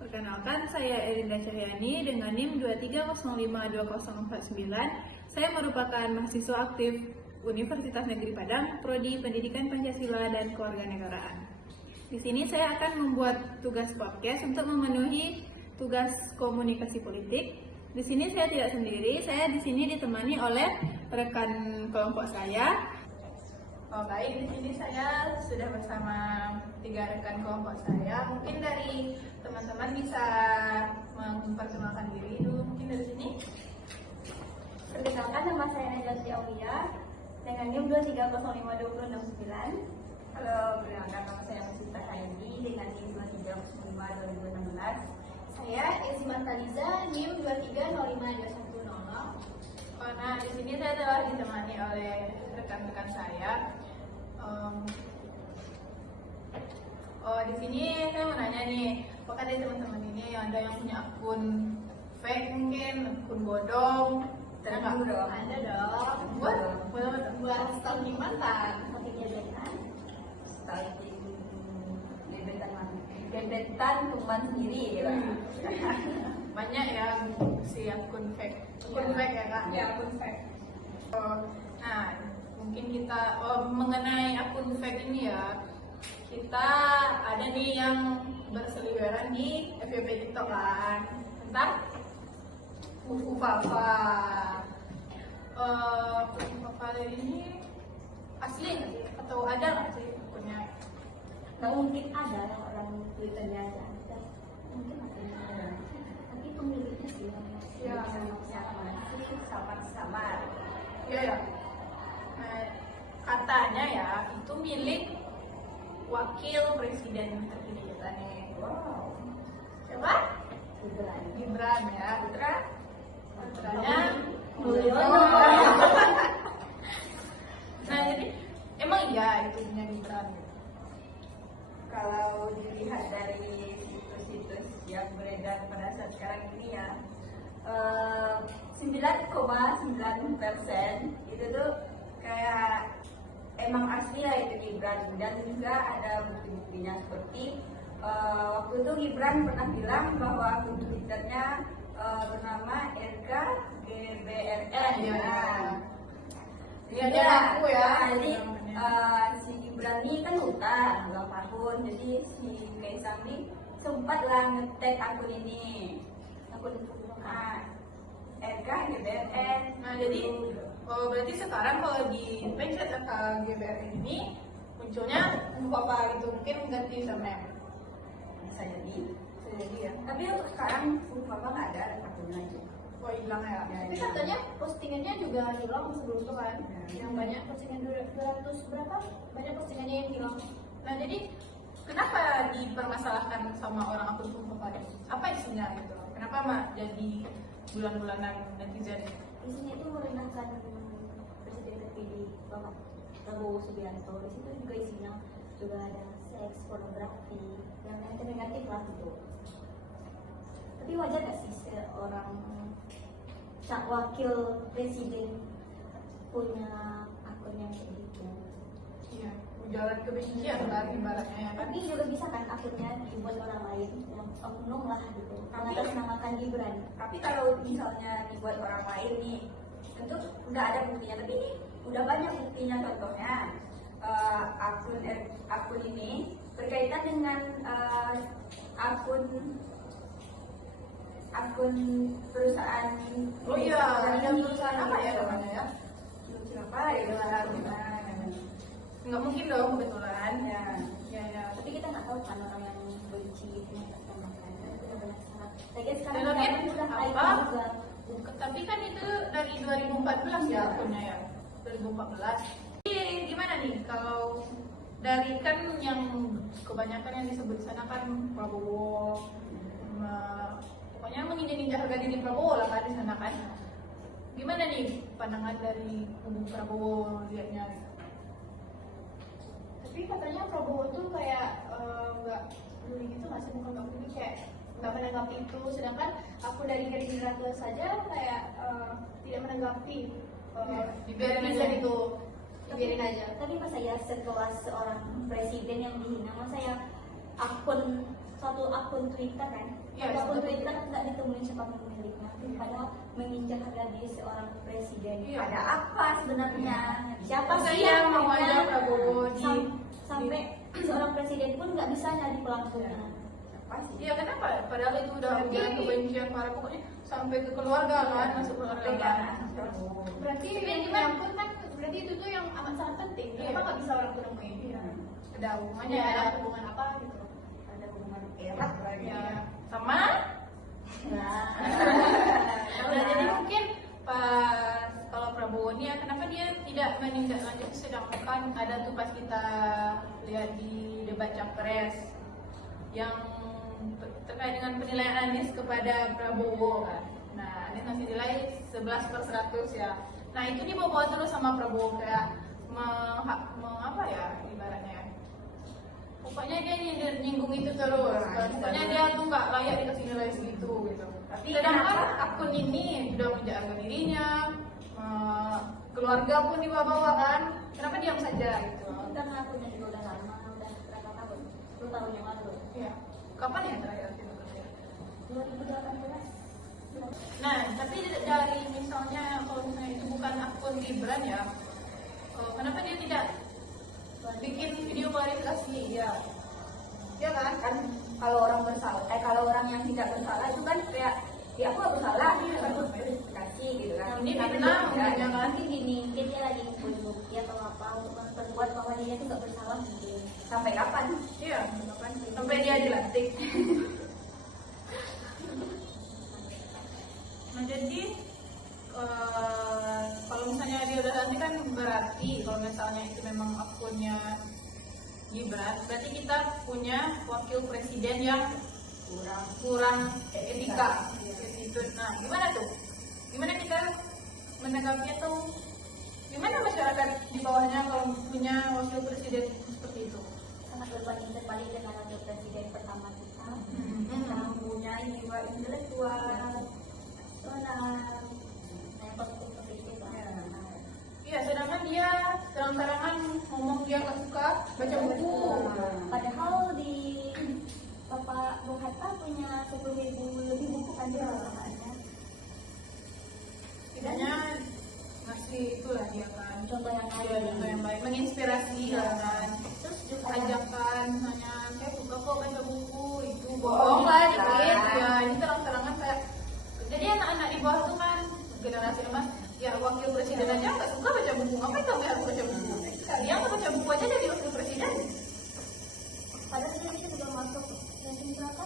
Perkenalkan, saya Erinda Cahyani dengan NIM 23052049. Saya merupakan mahasiswa aktif Universitas Negeri Padang, Prodi Pendidikan Pancasila dan Kewarganegaraan. Di sini saya akan membuat tugas podcast untuk memenuhi tugas komunikasi politik. Di sini saya tidak sendiri, saya di sini ditemani oleh rekan kelompok saya. Baik, di sini saya sudah bersama 3 rekan kelompok saya. Mungkin dari teman-teman bisa memperkenalkan diri dulu, mungkin dari sini. Perkenalkan, nama saya Najati Aulia dengan NIM 23052069. Halo, perkenalkan nama saya Masita Haidi dengan NIM 23052016. Saya Eziman Taliza, NIM 23052100. Nah, di sini saya telah ditemani oleh rekan-rekan saya. Di sini saya mau nanya nih, apakah dari teman-teman ini ada yang punya akun fake mungkin, akun bodong? Ada nggak? Ada dong. Buat stalking mantan. Tapi gebetan. Stalking gebetan teman sendiri ya. Banyak ya si akun fake. Akun fake ya Kak? Ya, akun fake. Nah, mungkin kita mengenai akun fake ini ya, kita ada nih yang berseliweran di FYP TikTok kan tentang Fufu Papa. Fufu Papa ini asli nggak sih? Atau ada nggak sih akunnya? Nggak mungkin ada yang orang Twitternya aja. Mungkin ada. Tapi pemiliknya sih yang Samar. Iya ya. Nah, katanya ya itu milik wakil presiden terpilih kita nih. Wow. Siapa? Gibran ya. Putranya Mulyono. Nah, jadi emang iya itu punya Gibran. Kalau dilihat dari situs-situs yang beredar pada saat sekarang ini ya, 9,9% itu tuh kayak emang asli lah itu Gibran, dan juga ada bukti-buktinya seperti waktu itu Gibran pernah bilang bahwa akun Twitternya bernama RKGBRN. Iya, dia ngaku ya. Jadi si Gibran ini kan utang 2 tahun, jadi si Kaisang ini sempat lah nge-tag akun ini, akun RKGBRN. Nah, jadi berarti sekarang kalau di page GBRN ini munculnya apa gitu, mungkin ganti username. Bisa jadi. Ya. Tapi untuk sekarang Papa nggak ada akunnya aja. Oh, hilang ya. Tapi katanya postingannya juga hilang sebelum itu kan. Yang banyak postingan 200 berapa? Banyak postingannya yang hilang. Nah, jadi kenapa dipermasalahkan sama orang akun Papa? Apa isinya gitu? Kenapa Mak jadi bulan-bulanan netizen? Isinya itu merendahkan presiden terpilih Bapak Prabowo Subianto. Di situ juga isinya juga ada seks, pornografi, yang negatif lah gitu. Tapi wajar gak sih seorang wakil presiden punya akun yang kayak gitu? Iya, ujaran kebencian kan ibaratnya ya kan. Tapi juga bisa kan akunnya dibuat orang lain yang oknum lah gitu, mengatasnamakan Gibran. Tapi kalau misalnya dibuat orang lain nih, tentu nggak ada buktinya. Tapi ini udah banyak buktinya. Contohnya akun ini berkaitan dengan akun perusahaan. Oh iya, ada perusahaan apa ya namanya ya? Siapa ya? Nggak mungkin dong kebetulan Ya. Ya. Tapi kita nggak tahu kan orang yang benci mengatasnamakan itu udah banyak sangat. Lagian sekarang Dan lagian udah apa? IT juga. Tapi kan itu dari 2014 ya akunnya ya, 2014. Jadi gimana nih kalau dari kan yang kebanyakan yang disebut sana kan Prabowo, pokoknya menginjak harga diri Prabowo lah kan di sana kan. Gimana nih pandangan dari kubu Prabowo lihatnya? Tapi katanya Prabowo tuh kayak nggak peduli gitu nggak sih, bukan nggak peduli, kayak nggak menanggapi itu. Sedangkan aku dari Gerindra saja kayak tidak menanggapi. Dibiarin aja gitu. Biarin aja. Tapi masa ya setelah seorang presiden yang dihina, masa ya akun suatu akun Twitter kan, Iya, suatu akun betul. Twitter nggak ditemuin siapa pemiliknya, padahal menginjak harga diri seorang presiden. Iya. Ada apa sebenarnya? Siapa Masa sih iya yang mau punya? ada Prabowo Sampai seorang presiden pun nggak bisa nyari pelakunya. Siapa sih? Iya kenapa? Padahal itu udah ujaran kebencian parah, pokoknya sampai ke keluarga kan, masuk keluarga kan. Berarti yang menyangkut kan berarti itu tuh yang amat sangat penting. Iya. Kenapa nggak bisa orang menemui? Iya. Ada hubungannya Ada ya. hubungan apa gitu? Ada hubungan erat lagi. Ya. Sama. Nah, Nah, jadi mungkin pas kalau Prabowo ini ya, kenapa dia tidak menindaklanjuti, sedangkan ada tuh pas kita lihat di debat capres yang terkait dengan penilaian Anies kepada Prabowo kan. Nah, Anies masih nilai 11/100 ya. Nah, itu dibawa terus sama Prabowo kayak apa ya ibaratnya. Pokoknya dia nyinggung itu terus. Pokoknya dia tuh nggak layak dikasih nilai segitu gitu. Tapi Sedangkan kenapa? akun ini sudah menjaga dirinya, keluarga pun dibawa-bawa kan. Kenapa diam saja gitu? karena akunnya juga udah lama, udah berapa tahun? 10 tahun yang lalu. Iya. Kapan ya terakhir kita kerja? 2018. Nah, tapi dari misalnya kalau misalnya itu bukan akun Gibran ya, kenapa dia tidak bikin video klarifikasi ya? Ya kan kalau orang bersalah, kalau orang yang tidak bersalah itu kan kayak ya aku nggak bersalah, ini kan verifikasi gitu kan. Ini Tapi fitnah, tidak, jangan. Nanti gini, mungkin dia lagi ngumpulin bukti atau apa untuk memperkuat bahwa dia itu nggak bersalah mungkin. sampai kapan? Iya, sampai dia dilantik. Nah jadi kalau misalnya dia udah lantik kan berarti kalau misalnya itu memang akunnya Gibran, berarti kita punya wakil presiden yang kurang etika. Gitu. Nah gimana tuh? Gimana kita menanggapinya tuh? Gimana masyarakat di bawahnya kalau punya wakil presiden seperti itu? Sangat berbanding terbalik dengan wakil presiden pertama kita. Yang punya jiwa intelektual, Nah, yang positif lah. Iya, sedangkan dia terang-terangan ngomong dia nggak suka baca buku. Padahal di Bapak Bung Hatta punya 10.000 lebih buku kan dia bacaannya. Setidaknya ngasih itulah dia kan. Contoh yang Dia lain. contoh yang baik, menginspirasi lah kan. Terus juga Ajakan, misalnya saya suka kok baca buku, itu bohong lah dikit. Ya, ini terang-terangan kayak. Jadi anak-anak di bawah tuh kan generasi emas. Ya wakil presiden aja nggak suka baca buku, ngapain kamu harus baca buku? Dia nggak baca buku aja jadi wakil presiden. padahal dia itu juga masuk ranking berapa?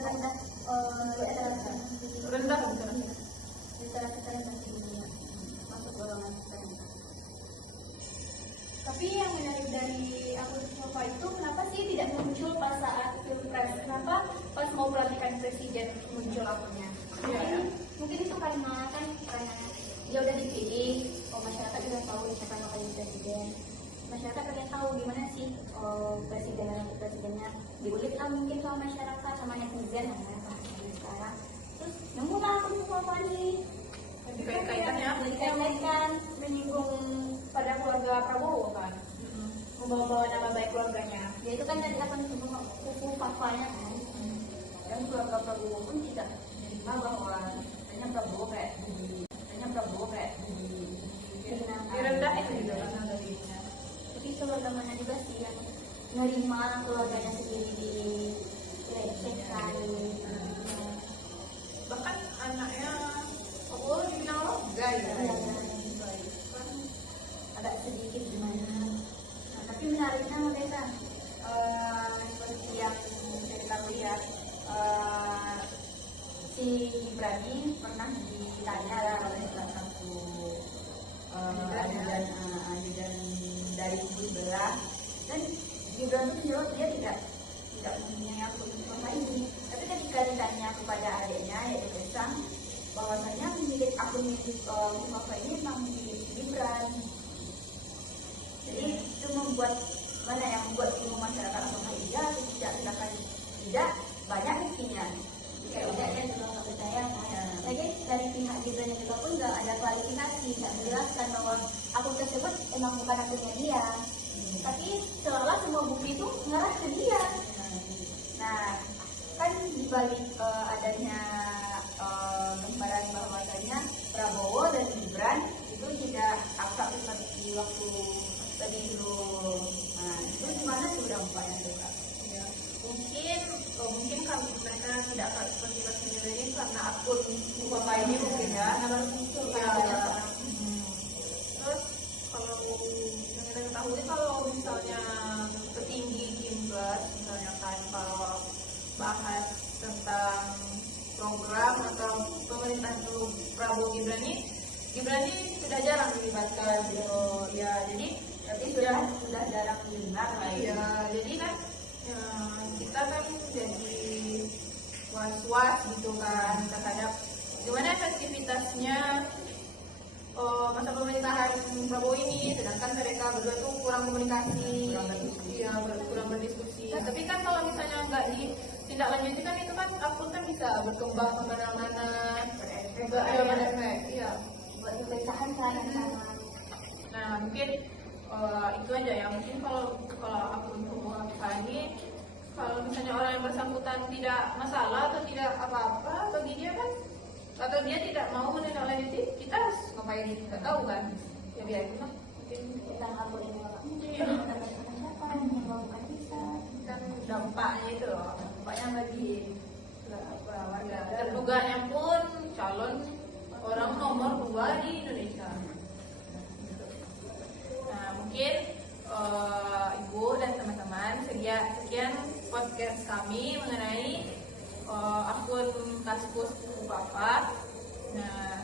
Terendah literasi Rendah bicara. literasi terendah di dunia. Masuk golongan terendah. Tapi yang menarik dari akun Nova itu kenapa sih tidak muncul pas saat pilpres? Kenapa pas mau pelantikan presiden muncul akunnya? Iya, ya. Mungkin itu karena dia udah dipilih, masyarakat udah tahu siapa yang bakal jadi presiden. Masyarakat pengen tahu gimana sih presiden dan wakil presidennya. Diulik lah mungkin sama masyarakat, sama netizen sekarang. Terus nemu lah akun apa nih? Jadi kaitannya apa? Dikaitkan Menyinggung pada keluarga Prabowo kan, membawa-bawa nama baik keluarganya. ya itu kan dari akun kuku papanya kan. Dan keluarga Prabowo pun tidak menerima bahwa hanya Prabowo kayak di Direndahin gitu kan dirinya. Tapi keluarga mana juga sih yang nerima keluarganya sendiri di lecehkan. Bahkan anaknya Prabowo dibilang logga ya. Kan Agak sedikit gimana. Nah, tapi menariknya mereka seperti yang kita lihat si Gibran ini pernah ditanya oleh salah satu ajudan dari sebelah, dan Gibran itu menjawab dia tidak mempunyai akun Nova ini. Tapi ketika ditanya kepada adiknya yaitu Kaisang, bahwasanya pemilik akun milik Nova ini memang milik Gibran. Jadi itu membuat semua masyarakat apakah iya atau tidak, silakan tidak, banyak buktinya. Kayak udah dia juga nggak percaya kan. Lagi dari pihak Gibran juga pun nggak ada klarifikasi, nggak menjelaskan bahwa akun tersebut emang bukan akunnya dia. Tapi seolah semua bukti itu mengarah ke dia. Nah, balik adanya gambaran bahwasanya Prabowo dan Gibran itu tidak akrab seperti waktu tadi dulu. Nah, itu gimana tuh dampaknya tuh Kak? Ya, mungkin kalau mereka tidak seperti Mas Nila ini karena akun Bapak ini mungkin ya. Ya. Terus kalau yang kita ketahui kalau misalnya petinggi Kimbas misalnya kan kalau bahas tentang program atau pemerintahan Prabowo Gibran ini sudah jarang dilibatkan gitu ya, jadi Tapi sudah jarang didengar lah ya. ya jadi kan ya, kita kan jadi was-was gitu kan terhadap gimana efektivitasnya masa pemerintahan Prabowo ini, sedangkan mereka berdua tuh kurang komunikasi, kurang berdiskusi. Tapi kan kalau misalnya nggak ditindaklanjuti kan itu kan akun kan bisa berkembang kemana-mana, berefek, iya. Buat pemerintahan kan yang sama. Nah mungkin itu aja ya. Mungkin kalau akun Komuka ini kalau misalnya orang yang bersangkutan tidak masalah atau tidak apa-apa atau dia tidak mau menindaklanjuti, kita harus ngapain? Nggak tahu kan? Ya biarin lah. Mungkin Tentang akun ini Bapak. iya. Siapa yang bukan bisa. Kan dampaknya itu loh, dampaknya bagi warga. Terduganya pun calon orang nomor 2 di Indonesia. Nah mungkin Ibu dan teman-teman sekian podcast kami mengenai akun Kaskus Kuku Papa. Nah